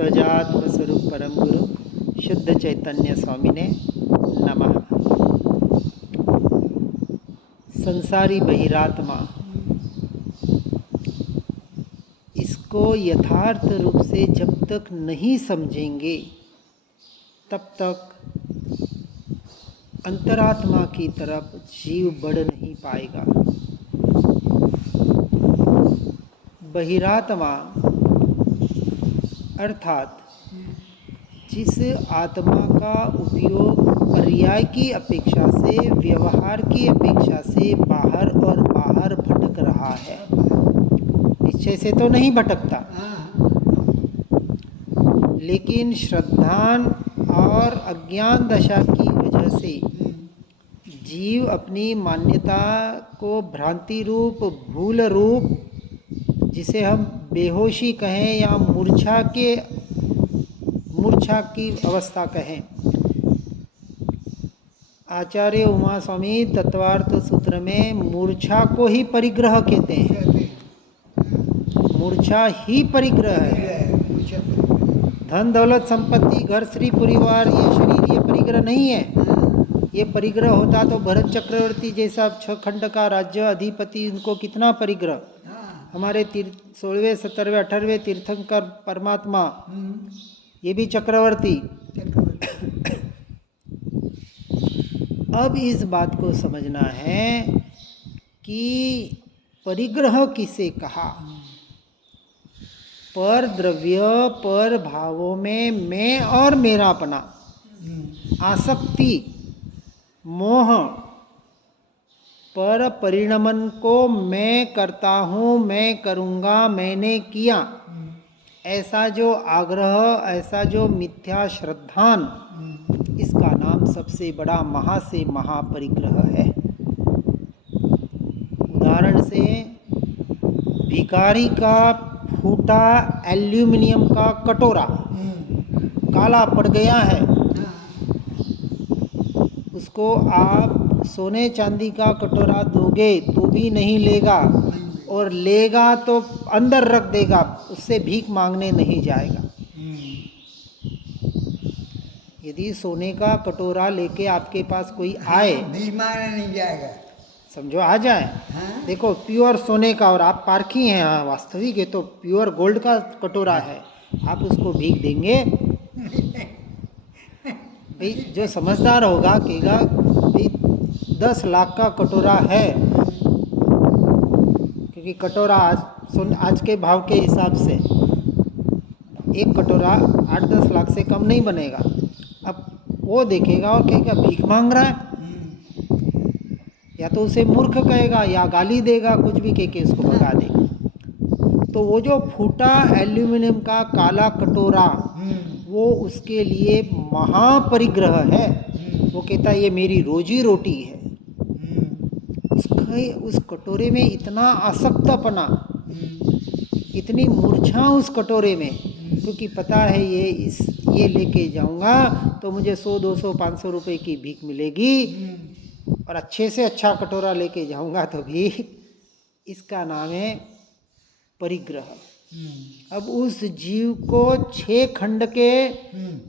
सजात्म स्वरूप परम गुरु शुद्ध चैतन्य स्वामिने नमः। संसारी बहिरात्मा, इसको यथार्थ रूप से जब तक नहीं समझेंगे तब तक अंतरात्मा की तरफ जीव बढ़ नहीं पाएगा। बहिरात्मा अर्थात जिस आत्मा का उपयोग पर्याय की अपेक्षा से, व्यवहार की अपेक्षा से बाहर और बाहर भटक रहा है। निश्चय से तो नहीं भटकता, लेकिन श्रद्धान और अज्ञान दशा की वजह से जीव अपनी मान्यता को भ्रांति रूप, भूल रूप, जिसे हम बेहोशी कहें या मूर्छा की अवस्था कहें। आचार्य उमा स्वामी तत्वार्थ सूत्र में मूर्छा को ही परिग्रह कहते हैं। मूर्छा ही परिग्रह है। धन दौलत संपत्ति घर श्री परिवार ये शरीर ये परिग्रह नहीं है। ये परिग्रह होता तो भरत चक्रवर्ती जैसा 6 खंड का राज्य अधिपति, उनको कितना परिग्रह। हमारे 16वें 17वें 18वें तीर्थंकर परमात्मा ये भी चक्रवर्ती। अब इस बात को समझना है कि परिग्रह किसे कहा। पर द्रव्य, पर भावों में मैं और मेरापना, आसक्ति, मोह, पर परिणमन को मैं करता हूँ, मैं करूँगा, मैंने किया, ऐसा जो आग्रह, ऐसा जो मिथ्या श्रद्धान, इसका नाम सबसे बड़ा महा से महापरिग्रह है। उदाहरण से भिखारी का फूटा एल्यूमिनियम का कटोरा काला पड़ गया है, उसको आप सोने चांदी का कटोरा दोगे तो भी नहीं लेगा, और लेगा तो अंदर रख देगा, उससे भीख मांगने नहीं जाएगा। यदि सोने का कटोरा लेके आपके पास कोई आए, भीख मांगने नहीं जाएगा, समझो आ जाए, देखो प्योर सोने का, और आप पारखी हैं, हाँ वास्तविक है तो प्योर गोल्ड का कटोरा है, आप उसको भीख देंगे? भाई जो समझदार होगा कहेगा भाई 10 लाख का कटोरा है, क्योंकि कटोरा आज के भाव के हिसाब से एक कटोरा 8-10 लाख से कम नहीं बनेगा। अब वो देखेगा और कहेगा भीख मांग रहा है, या तो उसे मूर्ख कहेगा या गाली देगा, कुछ भी कह के उसको भगा देगा। तो वो जो फूटा एल्यूमिनियम का काला कटोरा, वो उसके लिए महापरिग्रह है। वो कहता है ये मेरी रोजी रोटी है। उस कटोरे में इतना आसक्तपना, इतनी मूर्छा उस कटोरे में, क्योंकि पता है ये लेके जाऊंगा तो मुझे 100, 200, 500 रुपए की भीख मिलेगी, और अच्छे से अच्छा कटोरा लेके जाऊंगा तो भी। इसका नाम है परिग्रह। अब उस जीव को 6 खंड के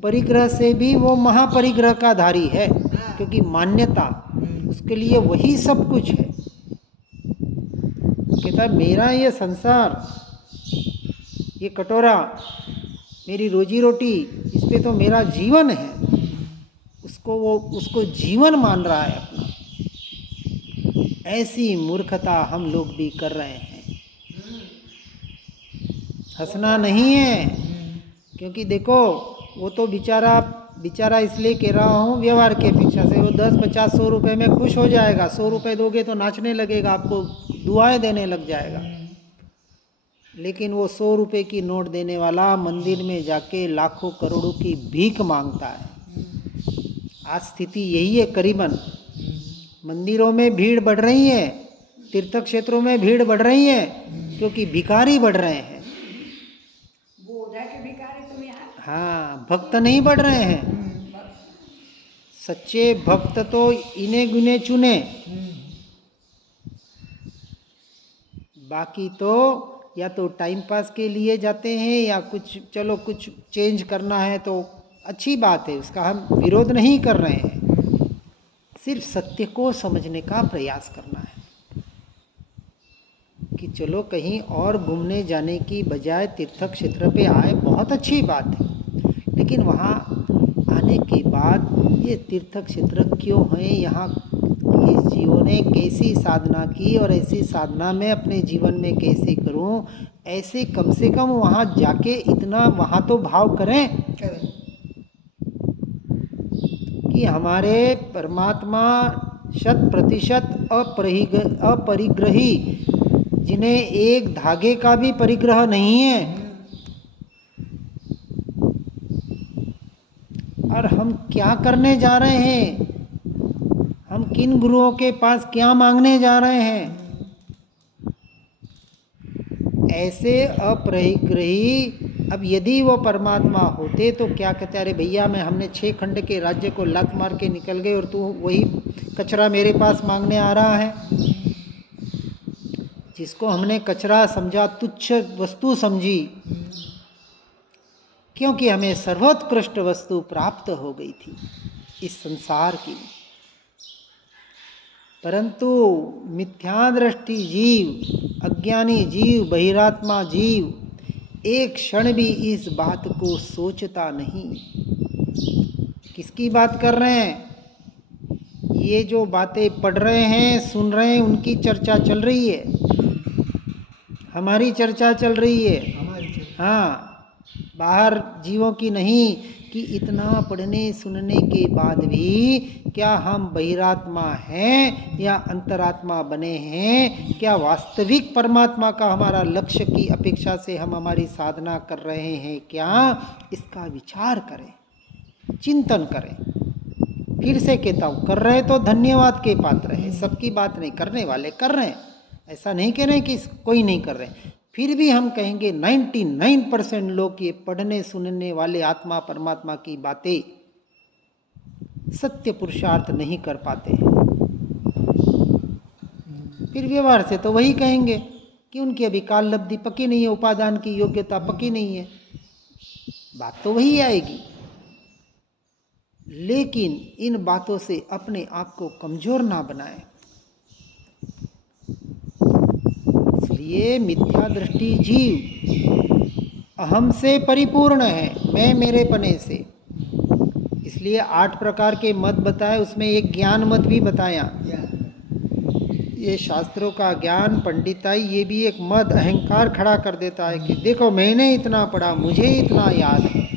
परिग्रह से भी वो महापरिग्रह का धारी है, क्योंकि मान्यता उसके लिए वही सब कुछ है। कहता है मेरा ये संसार, ये कटोरा मेरी रोजी रोटी, इस पे तो मेरा जीवन है। उसको जीवन मान रहा है अपना। ऐसी मूर्खता हम लोग भी कर रहे हैं। हंसना नहीं है, क्योंकि देखो वो तो बेचारा इसलिए कह रहा हूँ व्यवहार की अपेक्षा से, वो 10, 50, 100 रुपये में खुश हो जाएगा। 100 रुपये दोगे तो नाचने लगेगा, आपको दुआएं देने लग जाएगा। लेकिन वो 100 रुपये की नोट देने वाला मंदिर में जाके लाखों करोड़ों की भीख मांगता है। आज स्थिति यही है करीबन। मंदिरों में भीड़ बढ़ रही है, तीर्थ क्षेत्रों में भीड़ बढ़ रही है, क्योंकि भिखारी बढ़ रहे हैं। हाँ, भक्त नहीं बढ़ रहे हैं। सच्चे भक्त तो इने गुने चुने, बाकी तो या तो टाइम पास के लिए जाते हैं या कुछ चलो कुछ चेंज करना है तो अच्छी बात है, उसका हम विरोध नहीं कर रहे हैं, सिर्फ सत्य को समझने का प्रयास करना है कि चलो कहीं और घूमने जाने की बजाय तीर्थ क्षेत्र पे आए, बहुत अच्छी बात है, लेकिन वहाँ आने के बाद ये तीर्थ क्षेत्र क्यों हैं, यहाँ इस जीवों ने कैसी साधना की और ऐसी साधना मैं अपने जीवन में कैसे करूं, ऐसे कम से कम वहाँ जाके इतना वहाँ तो भाव करें कि हमारे परमात्मा 100% अपरिग्रही, जिन्हें एक धागे का भी परिग्रह नहीं है, और हम क्या करने जा रहे हैं, हम किन गुरुओं के पास क्या मांगने जा रहे हैं। ऐसे अपरिग्रही, अब यदि वो परमात्मा होते तो क्या कहते, अरे भैया मैं हमने 6 खंड के राज्य को लात मार के निकल गए और तू वही कचरा मेरे पास मांगने आ रहा है। जिसको हमने कचरा समझा, तुच्छ वस्तु समझी, क्योंकि हमें सर्वोत्कृष्ट वस्तु प्राप्त हो गई थी इस संसार की, परंतु मिथ्या दृष्टि जीव, अज्ञानी जीव, बहिरात्मा जीव एक क्षण भी इस बात को सोचता नहीं। किसकी बात कर रहे हैं? ये जो बातें पढ़ रहे हैं, सुन रहे हैं, उनकी चर्चा चल रही है, हमारी चर्चा चल रही है। हाँ, बाहर जीवों की नहीं, कि इतना पढ़ने सुनने के बाद भी क्या हम बहिरात्मा हैं या अंतरात्मा बने हैं, क्या वास्तविक परमात्मा का हमारा लक्ष्य की अपेक्षा से हम हमारी साधना कर रहे हैं क्या, इसका विचार करें, चिंतन करें। फिर से कहता हूँ, कर रहे तो धन्यवाद के पात्र है, सबकी बात नहीं, करने वाले कर रहे हैं, ऐसा नहीं कह रहे कि कोई नहीं कर रहे, फिर भी हम कहेंगे 99% लोग ये पढ़ने सुनने वाले आत्मा परमात्मा की बातें सत्य पुरुषार्थ नहीं कर पाते हैं। फिर व्यवहार से तो वही कहेंगे कि उनकी अभी काल लब्धि पक्की नहीं है, उपादान की योग्यता पक्की नहीं है, बात तो वही आएगी। लेकिन इन बातों से अपने आप को कमजोर ना बनाए। इसलिए मिथ्या दृष्टि जीव अहम से परिपूर्ण है, मैं मेरे पने से। इसलिए 8 प्रकार के मत बताए, उसमें एक ज्ञान मत भी बताया। ये शास्त्रों का ज्ञान, पंडिताई, ये भी एक मत अहंकार खड़ा कर देता है कि देखो मैंने इतना पढ़ा, मुझे इतना याद है,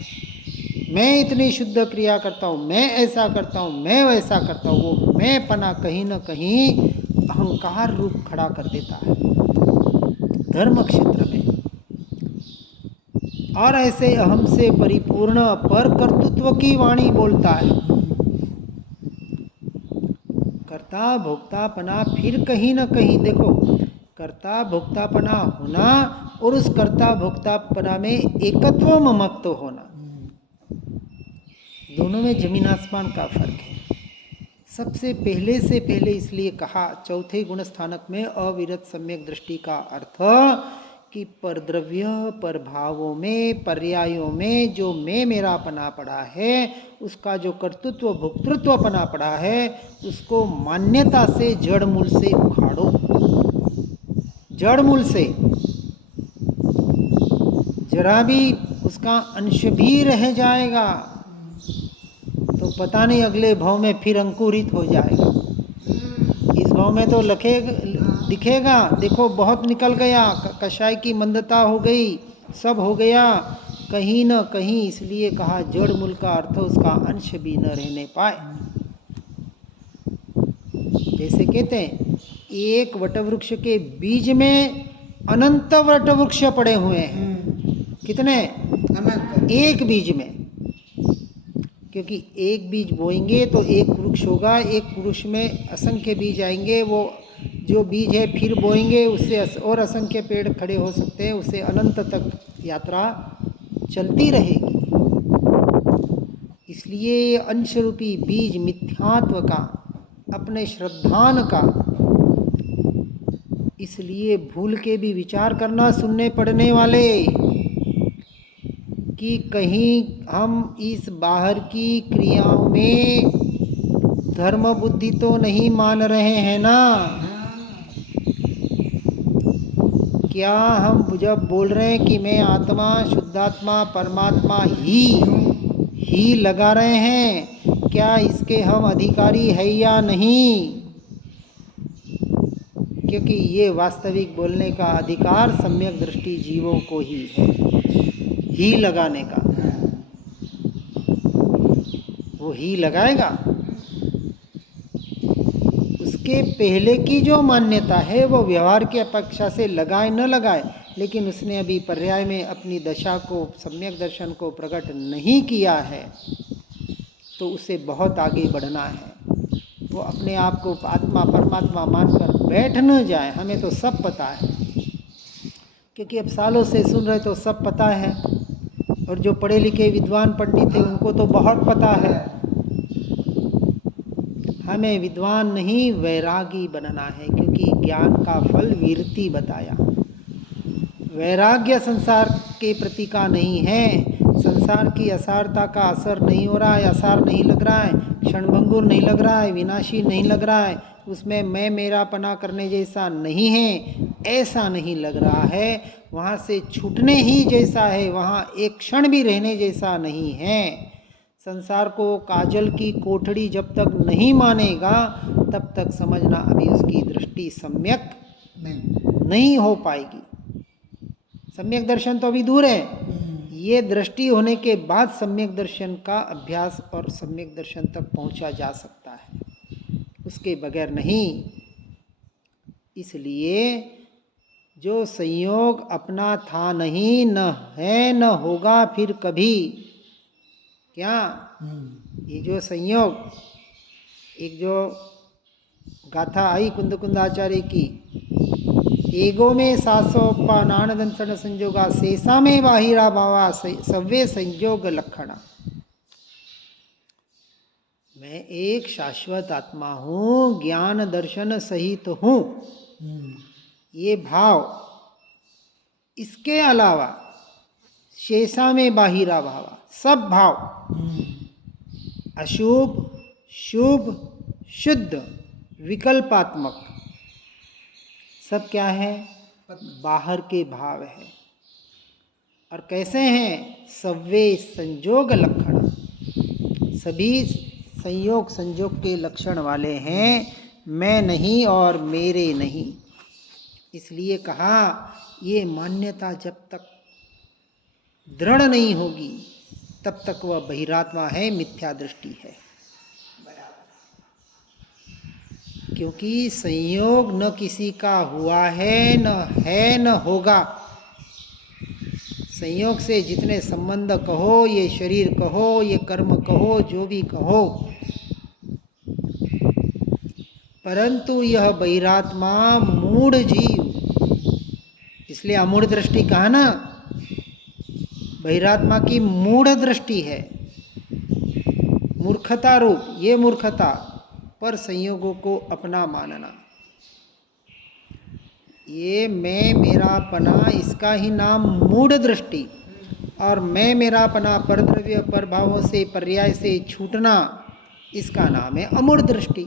मैं इतनी शुद्ध क्रिया करता हूँ, मैं ऐसा करता हूँ, मैं वैसा करता हूँ। वो मैं पना कहीं न कहीं अहंकार रूप खड़ा कर देता है धर्म क्षेत्र में। और ऐसे अहम से परिपूर्ण पर कर्तृत्व की वाणी बोलता है, कर्ता भोक्तापना। फिर कहीं न कहीं देखो, कर्ता भोक्तापना होना और उस कर्ता भोक्तापना में एकत्व ममत्व होना, दोनों में जमीन आसमान का फर्क है। सबसे पहले से पहले इसलिए कहा चौथे गुण स्थानक में अविरत सम्यक दृष्टि का अर्थ कि परद्रव्य पर भावों में, पर्यायों में जो मैं मेरा पना पड़ा है, उसका जो कर्तृत्व भोक्तृत्व पना पड़ा है, उसको मान्यता से जड़ मूल से उखाड़ो, जड़ मूल से। जरा भी उसका अंश भी रह जाएगा तो पता नहीं अगले भाव में फिर अंकुरित हो जाएगा। इस भाव में तो दिखेगा, देखो बहुत निकल गया, कषाय की मंदता हो गई, सब हो गया, कहीं न कहीं। इसलिए कहा जड़ मूल का अर्थ उसका अंश भी न रहने पाए। जैसे कहते हैं एक वटवृक्ष के बीज में अनंत वटवृक्ष पड़े हुए हैं। कितने? अनंत। एक बीज में, क्योंकि एक बीज बोएंगे तो एक वृक्ष होगा, एक वृक्ष में असंख्य बीज आएंगे, वो जो बीज है फिर बोएंगे, उससे और असंख्य पेड़ खड़े हो सकते हैं, उससे अनंत तक यात्रा चलती रहेगी। इसलिए अंश रूपी बीज मिथ्यात्व का, अपने श्रद्धान का, इसलिए भूल के भी विचार करना सुनने पड़ने वाले कि कहीं हम इस बाहर की क्रियाओं में धर्म बुद्धि तो नहीं मान रहे हैं ना। क्या हम जब बोल रहे हैं कि मैं आत्मा, शुद्धात्मा, परमात्मा ही लगा रहे हैं, क्या इसके हम अधिकारी है या नहीं? क्योंकि ये वास्तविक बोलने का अधिकार सम्यक दृष्टि जीवों को ही है, ही लगाने का। वो ही लगाएगा। उसके पहले की जो मान्यता है वो व्यवहार की अपेक्षा से लगाए न लगाए, लेकिन उसने अभी पर्याय में अपनी दशा को, सम्यक दर्शन को प्रकट नहीं किया है, तो उसे बहुत आगे बढ़ना है। वो अपने आप को आत्मा परमात्मा मानकर बैठ न जाए। हमें तो सब पता है, क्योंकि अब सालों से सुन रहे तो सब पता है, और जो पढ़े लिखे विद्वान पंडित थे उनको तो बहुत पता है। हमें विद्वान नहीं वैरागी बनना है, क्योंकि ज्ञान का फल वीरति बताया। वैराग्य संसार के प्रति का नहीं है। संसार की असारता का असर नहीं हो रहा है, असार नहीं लग रहा है, क्षणभंगुर नहीं लग रहा है, विनाशी नहीं लग रहा है, उसमें मैं मेरापना करने जैसा नहीं है, ऐसा नहीं लग रहा है। वहाँ से छूटने ही जैसा है, वहाँ एक क्षण भी रहने जैसा नहीं है। संसार को काजल की कोठड़ी जब तक नहीं मानेगा, तब तक समझना अभी उसकी दृष्टि सम्यक नहीं हो पाएगी। सम्यक दर्शन तो अभी दूर है। ये दृष्टि होने के बाद सम्यक दर्शन का अभ्यास और सम्यक दर्शन तक पहुंचा जा सकता है, उसके बगैर नहीं। इसलिए जो संयोग अपना था नहीं, न है, न होगा फिर कभी। क्या ये जो संयोग, एक जो गाथा आई कुंद कुंदाचार्य की, एगो में सासोपा नानदंसण संजोगा शेषा में बाहिरा भावा सव्य संयोग लक्षणा। मैं एक शाश्वत आत्मा हूँ, ज्ञान दर्शन सहित हूँ, ये भाव, इसके अलावा शेषा में बाहिरा भावा, सब भाव, अशुभ शुभ शुद्ध विकल्पात्मक, सब क्या है? बाहर के भाव है। और कैसे हैं? सव्य संयोग लक्षण, सभी संयोग संजोग के लक्षण वाले हैं, मैं नहीं और मेरे नहीं। इसलिए कहा ये मान्यता जब तक दृढ़ नहीं होगी तब तक वह बहिरात्मा है, मिथ्या दृष्टि है। क्योंकि संयोग न किसी का हुआ है, न होगा। संयोग से जितने संबंध कहो, ये शरीर कहो, ये कर्म कहो, जो भी कहो, परंतु यह बहिरात्मा मूढ़ जीव, इसलिए अमूढ़ दृष्टि कहा ना, बहिरात्मा की मूढ़ दृष्टि है, मूर्खता रूप, ये मूर्खता पर संयोगों को अपना मानना, ये मैं मेरापना, इसका ही नाम मूढ़ दृष्टि। और मैं मेरापना परद्रव्य पर भावों से पर्याय से छूटना, इसका नाम है अमूढ़ दृष्टि,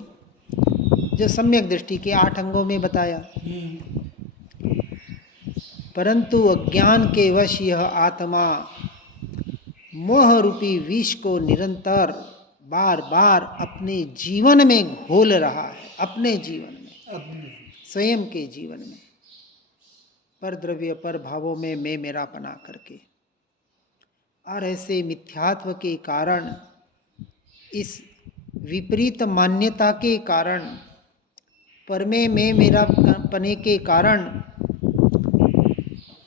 जो सम्यक दृष्टि के 8 अंगों में बताया। परंतु अज्ञान के वश यह आत्मा मोह रूपी विष को निरंतर बार बार अपने जीवन में घोल रहा है, अपने जीवन में, स्वयं के जीवन में, पर द्रव्य पर भावों में मैं मेरापना करके। और ऐसे मिथ्यात्व के कारण, इस विपरीत मान्यता के कारण, पर में मैं मेरापने के कारण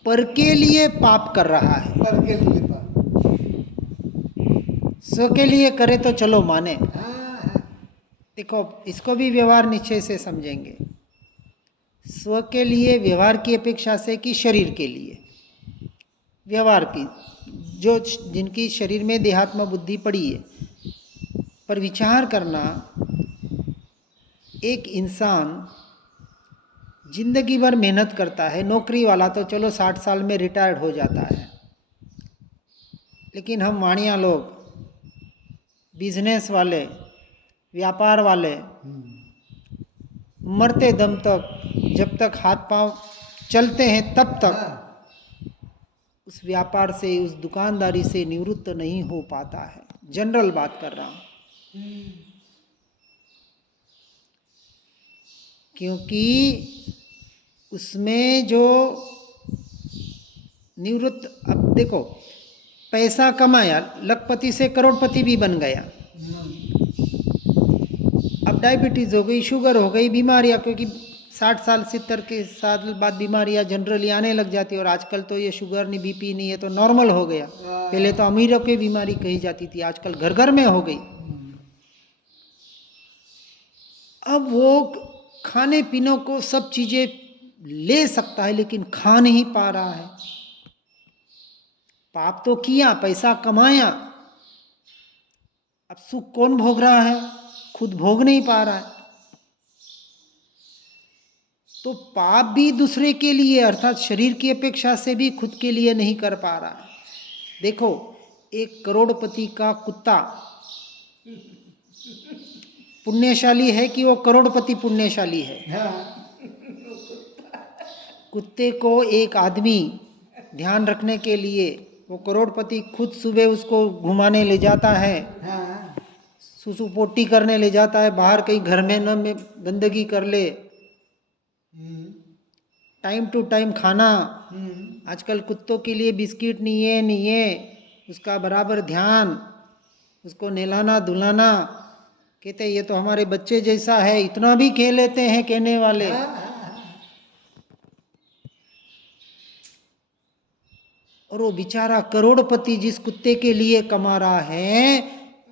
पर के लिए पाप कर रहा है। पर के लिए पाप, स्व के लिए करे तो चलो माने। देखो, इसको भी व्यवहार निश्चय से समझेंगे। स्व के लिए व्यवहार की अपेक्षा से कि शरीर के लिए व्यवहार की, जो जिनकी शरीर में देहात्म बुद्धि पड़ी है। पर विचार करना, एक इंसान जिंदगी भर मेहनत करता है। नौकरी वाला तो चलो 60 साल में रिटायर्ड हो जाता है, लेकिन हम वाणिया लोग, बिजनेस वाले, व्यापार वाले, मरते दम तक, जब तक हाथ पांव चलते हैं तब तक उस व्यापार से, उस दुकानदारी से निवृत्त नहीं हो पाता है। जनरल बात कर रहा हूं, क्योंकि उसमें जो निवृत्त, अब देखो, पैसा कमाया, लखपति से करोड़पति भी बन गया। अब डायबिटीज हो गई, शुगर हो गई, बीमारियां, क्योंकि 60 साल 70 के साल बाद बीमारियां जनरली आने लग जाती है। और आजकल तो ये शुगर नहीं, बीपी नहीं है तो नॉर्मल हो गया। पहले तो अमीरों की बीमारी कही जाती थी, आजकल घर घर में हो गई। अब वो खाने पीने को सब चीजें ले सकता है, लेकिन खा नहीं पा रहा है। पाप तो किया, पैसा कमाया, अब सुख कौन भोग रहा है? खुद भोग नहीं पा रहा है। तो पाप भी दूसरे के लिए, अर्थात शरीर की अपेक्षा से भी खुद के लिए नहीं कर पा रहा है। देखो, एक करोड़पति का कुत्ता पुण्यशाली है कि वो करोड़पति पुण्यशाली है? कुत्ते को एक आदमी ध्यान रखने के लिए, वो करोड़पति खुद सुबह उसको घुमाने ले जाता है, सुसु पोटी करने ले जाता है, बाहर कहीं घर में न में गंदगी कर ले, टाइम टू टाइम खाना। आजकल कुत्तों के लिए बिस्किट नहीं है, उसका बराबर ध्यान, उसको नहलाना धुलाना। कहते ये तो हमारे बच्चे जैसा है, इतना भी खेल लेते हैं कहने वाले। और वो बेचारा करोड़पति जिस कुत्ते के लिए कमा रहा है,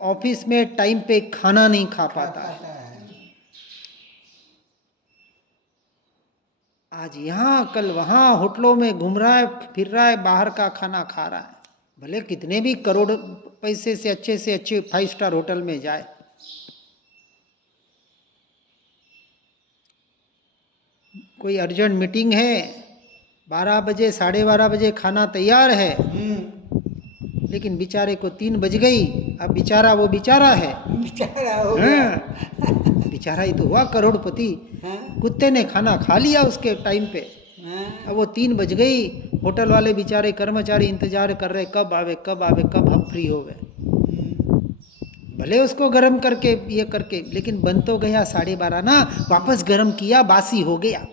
ऑफिस में टाइम पे खाना नहीं खा पाता है। आज यहाँ कल वहाँ होटलों में घूम रहा है, फिर रहा है, बाहर का खाना खा रहा है। भले कितने भी करोड़ पैसे से अच्छे 5 स्टार होटल में जाए, कोई अर्जेंट मीटिंग है, 12 बजे 12:30 बजे खाना तैयार है, लेकिन बेचारे को 3 बज गई। अब बेचारा वो बेचारा है, बेचारा हो गया। बेचारा ही तो हुआ करोड़पति। कुत्ते ने खाना खा लिया उसके टाइम पे। अब वो 3 बज गई, होटल वाले बेचारे कर्मचारी इंतजार कर रहे, कब आवे कब आवे, कब हम फ्री हो गए। भले उसको गर्म करके ये करके, लेकिन बन तो गया 12:30 ना, वापस गर्म किया, बासी हो गया।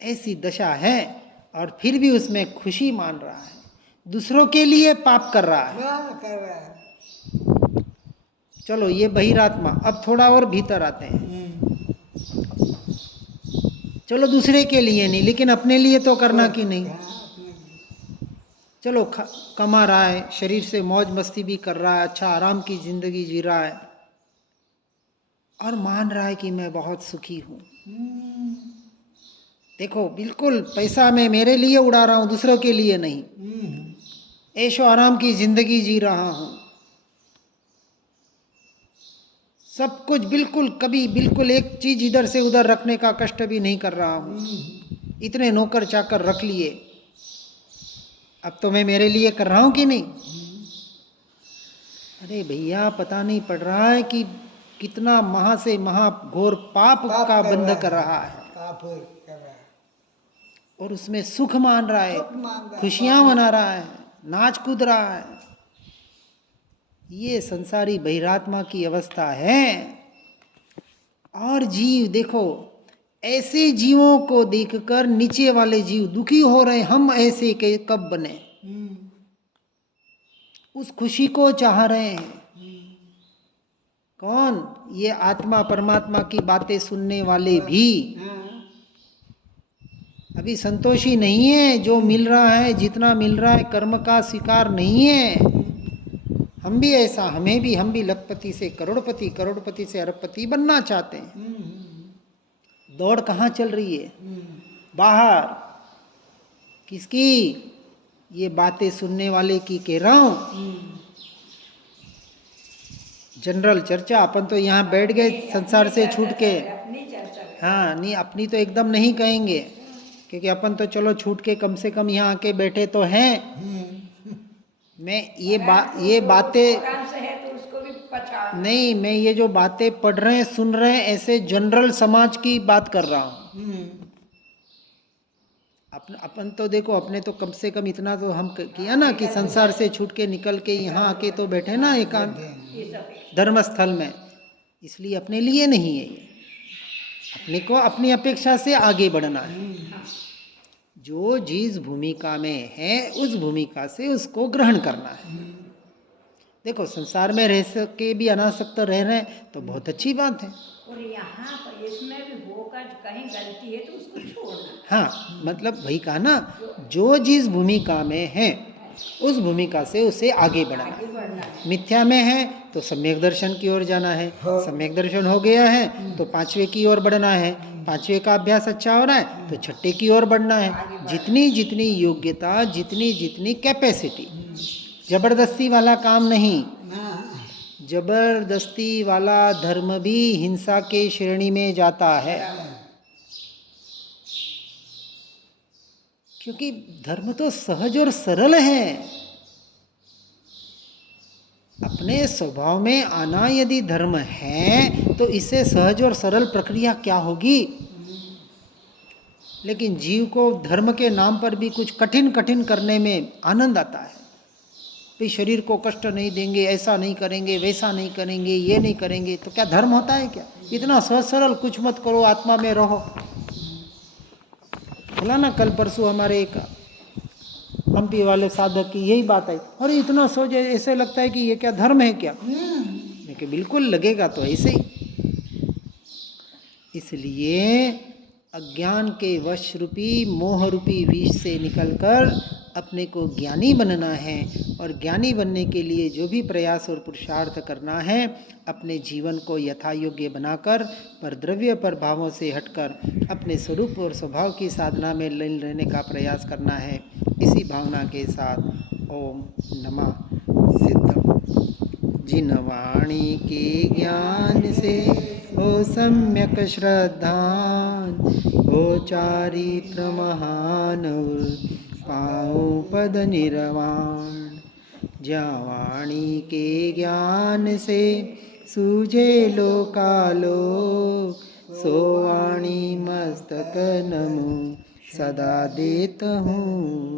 ऐसी दशा है, और फिर भी उसमें खुशी मान रहा है, दूसरों के लिए पाप कर रहा है। चलो ये बहिरात्मा। अब थोड़ा और भीतर आते हैं। चलो दूसरे के लिए नहीं, लेकिन अपने लिए तो करना कि नहीं। चलो कमा रहा है, शरीर से मौज मस्ती भी कर रहा है, अच्छा आराम की जिंदगी जी रहा है, और मान रहा है कि मैं बहुत सुखी हूँ। देखो, बिल्कुल पैसा मैं मेरे लिए उड़ा रहा हूँ, दूसरों के लिए नहीं। ऐशो आराम की जिंदगी जी रहा हूँ, सब कुछ बिल्कुल, कभी बिल्कुल एक चीज इधर से उधर रखने का कष्ट भी नहीं कर रहा हूँ। इतने नौकर चाकर रख लिए, अब तो मैं मेरे लिए कर रहा हूँ कि नहीं? अरे भैया, पता नहीं पड़ रहा है कि कितना महा से महा घोर पाप का बंध कर रहा है, और उसमें सुख मान रहा है, खुशियां मना रहा है, नाच कूद रहा है। ये संसारी बहिरात्मा की अवस्था है। और जीव देखो, ऐसे जीवों को देखकर नीचे वाले जीव दुखी हो रहे, हम ऐसे के कब बने, उस खुशी को चाह रहे हैं। कौन? ये आत्मा परमात्मा की बातें सुनने वाले भी अभी संतोषी नहीं है। जो मिल रहा है, जितना मिल रहा है, कर्म का शिकार नहीं है। हम भी ऐसा, हम भी लखपति से करोड़पति, करोड़पति से अरबपति बनना चाहते हैं। दौड़ कहाँ चल रही है? बाहर। किसकी? ये बातें सुनने वाले की कह रहा हूं। जनरल चर्चा, अपन तो यहाँ बैठ गए संसार से छूट के, हाँ नहीं, अपनी तो एकदम नहीं कहेंगे, क्योंकि अपन तो चलो छूट के कम से कम यहाँ आके बैठे तो हैं। मैं ये बातें से है तो उसको भी पचा नहीं, मैं ये जो बातें पढ़ रहे हैं सुन रहे हैं ऐसे जनरल समाज की बात कर रहा हूँ। अपन तो देखो, अपने तो कम से कम इतना तो हम किया ना कि संसार से छूट के निकल के यहाँ आके तो बैठे ना एकांत धर्म स्थल में, इसलिए अपने लिए नहीं है ये, अपने को अपनी अपेक्षा से आगे बढ़ना है। जो जिस भूमिका में है उस भूमिका से उसको ग्रहण करना है। देखो संसार में रह सके भी अनासक्त रह रहे हैं तो बहुत अच्छी बात है। और यहाँ पर इसमें भी होकर कहीं गलती है तो उसको छोड़ना। हाँ मतलब वही कहा ना, जो जिस भूमिका में है उस भूमिका से उसे आगे बढ़ना है। मिथ्या में है तो सम्यक दर्शन की ओर जाना है, सम्यक दर्शन हो गया है तो पांचवे की ओर बढ़ना है, पांचवे का अभ्यास अच्छा हो रहा है तो छठे की ओर बढ़ना है। जितनी जितनी योग्यता, जितनी जितनी कैपेसिटी, जबरदस्ती वाला काम नहीं। जबरदस्ती वाला धर्म भी हिंसा के श्रेणी में जाता है, क्योंकि धर्म तो सहज और सरल है। अपने स्वभाव में आना यदि धर्म है तो इससे सहज और सरल प्रक्रिया क्या होगी। लेकिन जीव को धर्म के नाम पर भी कुछ कठिन कठिन करने में आनंद आता है। भाई शरीर को कष्ट नहीं देंगे, ऐसा नहीं करेंगे, वैसा नहीं करेंगे, ये नहीं करेंगे, तो क्या धर्म होता है क्या? इतना सहज सरल, कुछ मत करो, आत्मा में रहो। बोला ना कल परसों हमारे एक हम्पी वाले साधक की यही बात आई, और इतना सोच, ऐसे लगता है कि ये क्या धर्म है क्या? लेकिन बिल्कुल लगेगा तो ऐसे ही। इसलिए अज्ञान के वश रूपी मोह रूपी विष से निकलकर अपने को ज्ञानी बनना है, और ज्ञानी बनने के लिए जो भी प्रयास और पुरुषार्थ करना है, अपने जीवन को यथा योग्य बनाकर पर द्रव्य पर भावों से हटकर अपने स्वरूप और स्वभाव की साधना में लीन रहने का प्रयास करना है। इसी भावना के साथ ओम नमः सिद्धम। जिन वाणी के ज्ञान से हो सम्यक श्रद्धान, हो चारित्र महान पाओ पद निर्वाण। ज्या वाणी के ज्ञान से सूझे लोकालोक, सो वाणी मस्तक नमो सदा देत हूँ